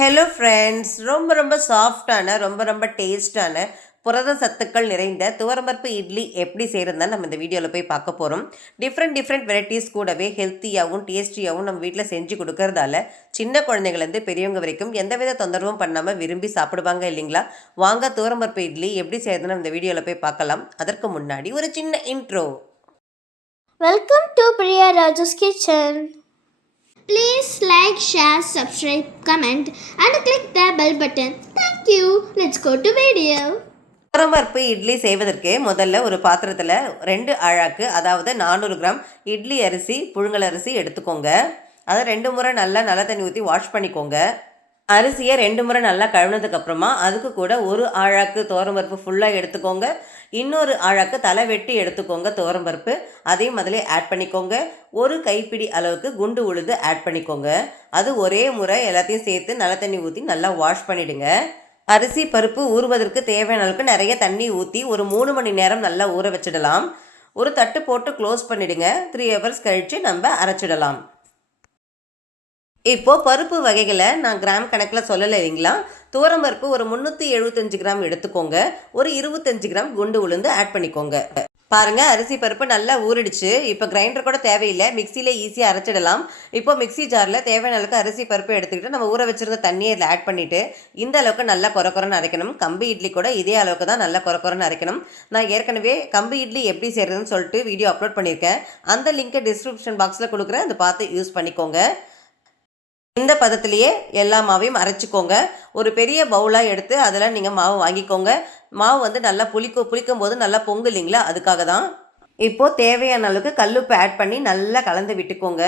Hello friends, ரொம்ப ரொம்ப சாஃப்டான ரொம்ப டேஸ்டான புரத சத்துக்கள் நிறைந்த துவரம்பருப்பு இட்லி எப்படி செய்கிறதுன்னு நம்ம இந்த வீடியோவில் போய் பார்க்க போகிறோம். டிஃப்ரெண்ட் வெரைட்டிஸ் கூடவே ஹெல்த்தியாகவும் டேஸ்டியாகவும் நம்ம வீட்டில் செஞ்சு கொடுக்கறதால சின்ன குழந்தைங்கள்லேருந்து பெரியவங்க வரைக்கும் எந்தவித தொந்தரவும் பண்ணாமல் விரும்பி சாப்பிடுவாங்க இல்லைங்களா? வாங்க துவரம்பருப்பு இட்லி எப்படி செய்கிறதுன்னு நம்ம இந்த வீடியோவில் போய் பார்க்கலாம். அதற்கு முன்னாடி ஒரு சின்ன intro. Welcome to Priya Raju's kitchen. Please like, share, subscribe, comment and click the bell button. Thank you. Let's go to video. துவரம்பருப்பு இட்லி செய்வதற்கு முதல்ல ஒரு பாத்திரத்தில் 2 அழாக்கு, அதாவது 400 கிராம் இட்லி அரிசி, புழுங்கல் அரிசி எடுத்துக்கோங்க. அதை 2 முறை நல்லா தண்ணி ஊற்றி வாஷ் பண்ணிக்கோங்க. அரிசியை 2 முறை நல்லா கழுவுனதுக்கப்புறமா அதுக்கு கூட ஒரு ஆழாக்கு துவரம்பருப்பு ஃபுல்லாக எடுத்துக்கோங்க. இன்னொரு ஆழாக்கு தலை வெட்டி எடுத்துக்கோங்க துவரம்பருப்பு. அதையும் அதிலே ஆட் பண்ணிக்கோங்க. ஒரு கைப்பிடி அளவுக்கு குண்டு உளுந்து ஆட் பண்ணிக்கோங்க. அது ஒரே முறை எல்லாத்தையும் சேர்த்து நல்ல தண்ணி ஊற்றி நல்லா வாஷ் பண்ணிவிடுங்க. அரிசி பருப்பு ஊறுவதற்கு தேவையான அளவுக்கு நிறைய தண்ணி ஊற்றி ஒரு 3 மணி நேரம் நல்லா ஊற வச்சிடலாம். ஒரு தட்டு போட்டு க்ளோஸ் பண்ணிவிடுங்க. 3 ஹவர்ஸ் கழித்து நம்ம அரைச்சிடலாம். இப்போது பருப்பு வகைகளை நான் கிராம் கணக்கில் சொல்லலை இல்லைங்களா? துவரம்பருப்பு ஒரு 375 கிராம் எடுத்துக்கோங்க. ஒரு 25 கிராம் குண்டு உளுந்து ஆட் பண்ணிக்கோங்க. பாருங்கள், அரிசி பருப்பு நல்லா ஊறிடுச்சு. இப்போ கிரைண்டர் கூட தேவையில்லை, மிக்சியில் ஈஸியாக அரைச்சிடலாம். இப்போ மிக்சி ஜாரில் தேவையான அளவுக்கு அரிசி பருப்பு எடுத்துக்கிட்டு நம்ம ஊற வச்சுருந்த தண்ணியை இதில் ஆட் பண்ணிவிட்டு இந்த அளவுக்கு நல்லா கொரன்னு அரைக்கணும். கம்பு இட்லி கூட இதே அளவுக்கு தான் நல்லா கொரன்னு அரைக்கணும். நான் ஏற்கனவே கம்பு இட்லி எப்படி செய்கிறதுன்னு சொல்லிட்டு வீடியோ அப்லோட் பண்ணியிருக்கேன். அந்த லிங்க்கை டிஸ்கிரிப்ஷன் பாக்ஸில் கொடுக்குறேன், அதை பார்த்து யூஸ் பண்ணிக்கோங்க. இந்த பதத்திலேயே எல்லா மாவையும் அரைச்சிக்கோங்க. ஒரு பெரிய பவுலாக எடுத்து அதில் நீங்கள் மாவு வாங்கிக்கோங்க. மாவு நல்லா புளிக்கும் போது நல்லா பொங்கு இல்லைங்களா, அதுக்காக தான். இப்போது தேவையான அளவுக்கு கல்லுப்பு ஆட் பண்ணி நல்லா கலந்து விட்டுக்கோங்க.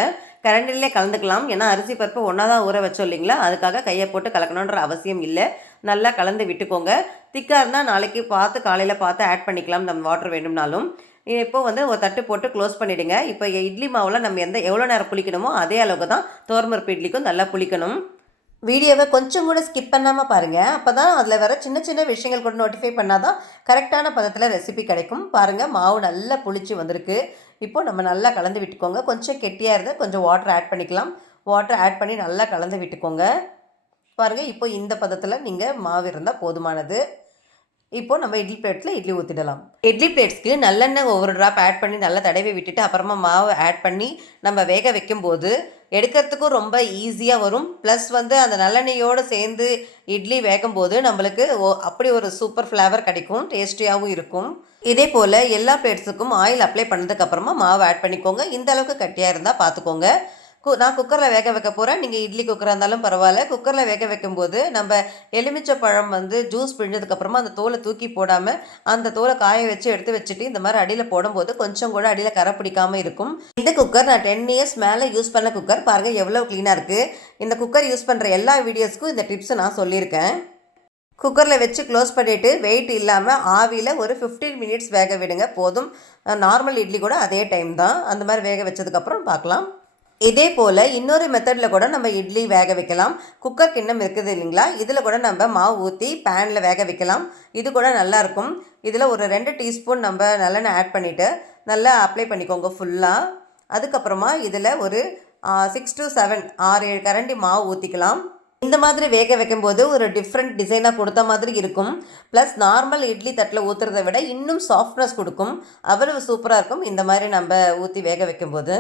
கரண்டிலே கலந்துக்கலாம், ஏன்னா அரிசி பருப்பு ஒன்றா தான் ஊற வச்சோம் இல்லைங்களா, அதுக்காக கையை போட்டு கலக்கணுன்ற அவசியம் இல்லை. நல்லா கலந்து விட்டுக்கோங்க. திக்காக இருந்தால் நாளைக்கு காலையில் பார்த்து ஆட் பண்ணிக்கலாம், நம்ம வாட்டர் வேணும்னாலும். இப்போது ஒரு தட்டு போட்டு க்ளோஸ் பண்ணிவிடுங்க. இப்போ இட்லி மாவில் நம்ம எவ்வளோ நேரம் புளிக்கணுமோ அதே அளவுக்கு தான் துவரம்பருப்பு இட்லிக்கும் நல்லா புளிக்கணும். வீடியோவை கொஞ்சம் கூட ஸ்கிப் பண்ணாமல் பாருங்கள். அப்போ தான் அதில் வர சின்ன விஷயங்கள் கூட நோட்டிஃபை பண்ணால் தான் கரெக்டான பதத்தில் ரெசிபி கிடைக்கும். பாருங்கள், மாவு நல்லா புளிச்சு வந்திருக்கு. இப்போது நம்ம நல்லா கலந்து விட்டுக்கோங்க. கொஞ்சம் கெட்டியாக இருந்தால் கொஞ்சம் வாட்டர் ஆட் பண்ணிக்கலாம். வாட்டர் ஆட் பண்ணி நல்லா கலந்து விட்டுக்கோங்க. பாருங்கள், இப்போ இந்த பதத்தில் நீங்கள் மாவு இருந்தால் போதுமானது. இப்போது நம்ம இட்லி பிளேட்டில் இட்லி ஊற்றிடலாம். இட்லி பிளேட்ஸ்க்கு நல்லெண்ணெய் ஒவ்வொரு ட்ராப் ஆட் பண்ணி நல்லா தடவி விட்டுட்டு அப்புறமா மாவை ஆட் பண்ணி நம்ம வேக வைக்கும்போது எடுக்கிறதுக்கும் ரொம்ப ஈஸியாக வரும். ப்ளஸ் அந்த நல்லெண்ணெயோடு சேர்ந்து இட்லி வேகும்போது நம்மளுக்கு அப்படி ஒரு சூப்பர் ஃப்ளேவர் கிடைக்கும், டேஸ்டியாகவும் இருக்கும். இதே போல் எல்லா பிளேட்ஸுக்கும் ஆயில் அப்ளை பண்ணதுக்கப்புறமா மாவு ஆட் பண்ணிக்கோங்க. இந்த அளவுக்கு கட்டியாக இருந்தால் பார்த்துக்கோங்க. நான் குக்கரில் வேக வைக்க போகிறேன். நீங்கள் இட்லி குக்கராக இருந்தாலும் பரவாயில்ல. குக்கரில் வேக வைக்கும்போது நம்ம எலுமிச்சை பழம் ஜூஸ் பிழிஞ்சதுக்கப்புறமா அந்த தோலை தூக்கி போடாமல் அந்த தோலை காய வச்சு எடுத்து வச்சுட்டு இந்த மாதிரி அடியில் போடும்போது கொஞ்சம் கூட அடியில் கரை பிடிக்காமல் இருக்கும். இந்த குக்கர் நான் 10 இயர்ஸ் மேலே யூஸ் பண்ண குக்கர். பாருங்கள் எவ்வளோ க்ளீனாக இருக்குது. இந்த குக்கர் யூஸ் பண்ணுற எல்லா வீடியோஸ்க்கும் இந்த டிப்ஸை நான் சொல்லியிருக்கேன். குக்கரில் வச்சு க்ளோஸ் பண்ணிவிட்டு வெயிட் இல்லாமல் ஆவியில் ஒரு 15 மினிட்ஸ் வேக விடுங்க, போதும். நார்மல் இட்லி கூட அதே டைம் தான். அந்த மாதிரி வேக வச்சதுக்கப்புறம் பார்க்கலாம். இதே போல் இன்னொரு மெத்தடில் கூட நம்ம இட்லி வேக வைக்கலாம். குக்கர் கிண்ணம் இருக்குது இல்லைங்களா, இதில் கூட நம்ம மாவு ஊற்றி பேனில் வேக வைக்கலாம். இது கூட நல்லாயிருக்கும். இதில் ஒரு 2 டீஸ்பூன் நம்ம நல்லெண்ணெய் ஆட் பண்ணிவிட்டு நல்லா அப்ளை பண்ணிக்கோங்க ஃபுல்லாக. அதுக்கப்புறமா இதில் ஒரு 6 to 7 6-7 கரண்டி மாவு ஊற்றிக்கலாம். இந்த மாதிரி வேக வைக்கும்போது ஒரு டிஃப்ரெண்ட் டிசைனாக கொடுத்த மாதிரி இருக்கும். ப்ளஸ் நார்மல் இட்லி தட்டில் ஊற்றுறதை விட இன்னும் சாஃப்ட்னஸ் கொடுக்கும். அவ்வளவு சூப்பராக இருக்கும் இந்த மாதிரி நம்ம ஊற்றி வேக வைக்கும்போது.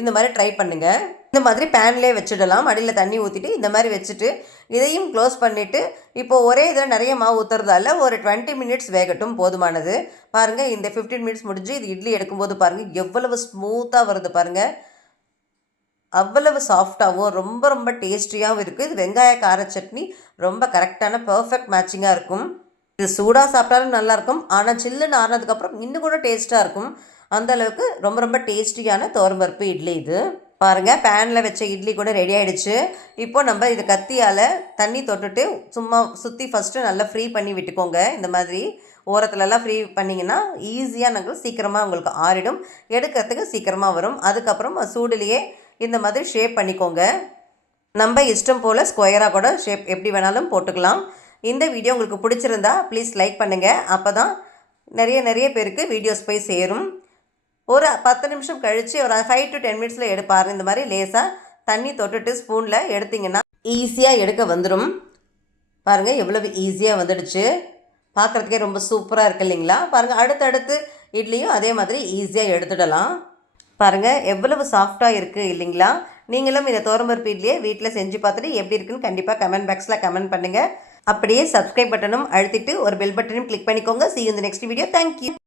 இந்த மாதிரி ட்ரை பண்ணுங்கள். இந்த மாதிரி பேன்லேயே வச்சுடலாம். அடியில் தண்ணி ஊற்றிட்டு இந்த மாதிரி வச்சுட்டு இதையும் க்ளோஸ் பண்ணிவிட்டு இப்போது ஒரே இதில் நிறைய மாவு ஊற்றுறதால ஒரு 20 மினிட்ஸ் வேகட்டும், போதுமானது. பாருங்கள், இந்த 15 மினிட்ஸ் முடிஞ்சு இது இட்லி எடுக்கும்போது பாருங்கள் எவ்வளவு ஸ்மூத்தாக வருது பாருங்கள். அவ்வளவு சாஃப்டாகவும் ரொம்ப டேஸ்டியாகவும் இருக்குது. இது வெங்காய கார சட்னி ரொம்ப கரெக்டான பர்ஃபெக்ட் மேட்சிங்காக இருக்கும். இது சூடாக சாப்பிட்டாலும் நல்லாயிருக்கும், ஆனால் சில்லுன்னு ஆறினதுக்கப்புறம் இன்னும் கூட டேஸ்ட்டாக இருக்கும். அந்தளவுக்கு ரொம்ப டேஸ்டியான துவரம்பருப்பு இட்லி இது. பாருங்கள், பேனில் வச்ச இட்லி கூட ரெடி ஆகிடுச்சு. இப்போது நம்ம இது கத்தியால் தண்ணி தொட்டுட்டு சும்மா சுற்றி ஃபஸ்ட்டு நல்லா ஃப்ரீ பண்ணி விட்டுக்கோங்க. இந்த மாதிரி ஓரத்துலலாம் ஃப்ரீ பண்ணிங்கன்னா ஈஸியாக சீக்கிரமாக உங்களுக்கு ஆறிடும், எடுக்கிறதுக்கு சீக்கிரமாக வரும். அதுக்கப்புறம் சூடுலேயே இந்த மாதிரி ஷேப் பண்ணிக்கோங்க. நம்ம இஷ்டம் போல் ஸ்கொயராக கூட ஷேப் எப்படி வேணாலும் போட்டுக்கலாம். இந்த வீடியோ உங்களுக்கு பிடிச்சிருந்தா ப்ளீஸ் லைக் பண்ணுங்கள். அப்போ தான் நிறைய பேருக்கு வீடியோஸ் போய் சேரும். ஒரு 10 நிமிஷம் கழித்து ஒரு 5 to 10 மினிட்ஸில் எடுப்பார். இந்த மாதிரி லேசாக தண்ணி தொட்டுட்டு ஸ்பூனில் எடுத்திங்கன்னா ஈஸியாக எடுக்க வந்துடும். பாருங்கள் எவ்வளவு ஈஸியாக வந்துடுச்சு. பார்க்குறதுக்கே ரொம்ப சூப்பராக இருக்குது இல்லைங்களா? பாருங்கள் அடுத்தடுத்து இட்லியும் அதே மாதிரி ஈஸியாக எடுத்துடலாம். பாருங்கள் எவ்வளவு சாஃப்டாக இருக்குது இல்லைங்களா? நீங்களும் இந்த துவரம்பருப்பு இட்லியை வீட்டில் செஞ்சு பார்த்துட்டு எப்படி இருக்குன்னு கண்டிப்பாக கமெண்ட் பாக்ஸில் கமெண்ட் பண்ணுங்கள். அப்படியே சப்ஸ்கிரைப் பட்டனும் அழுத்திட்டு ஒரு பெல் பட்டனும் கிளிக் பண்ணிக்கோங்க. See you in the next video. Thank you.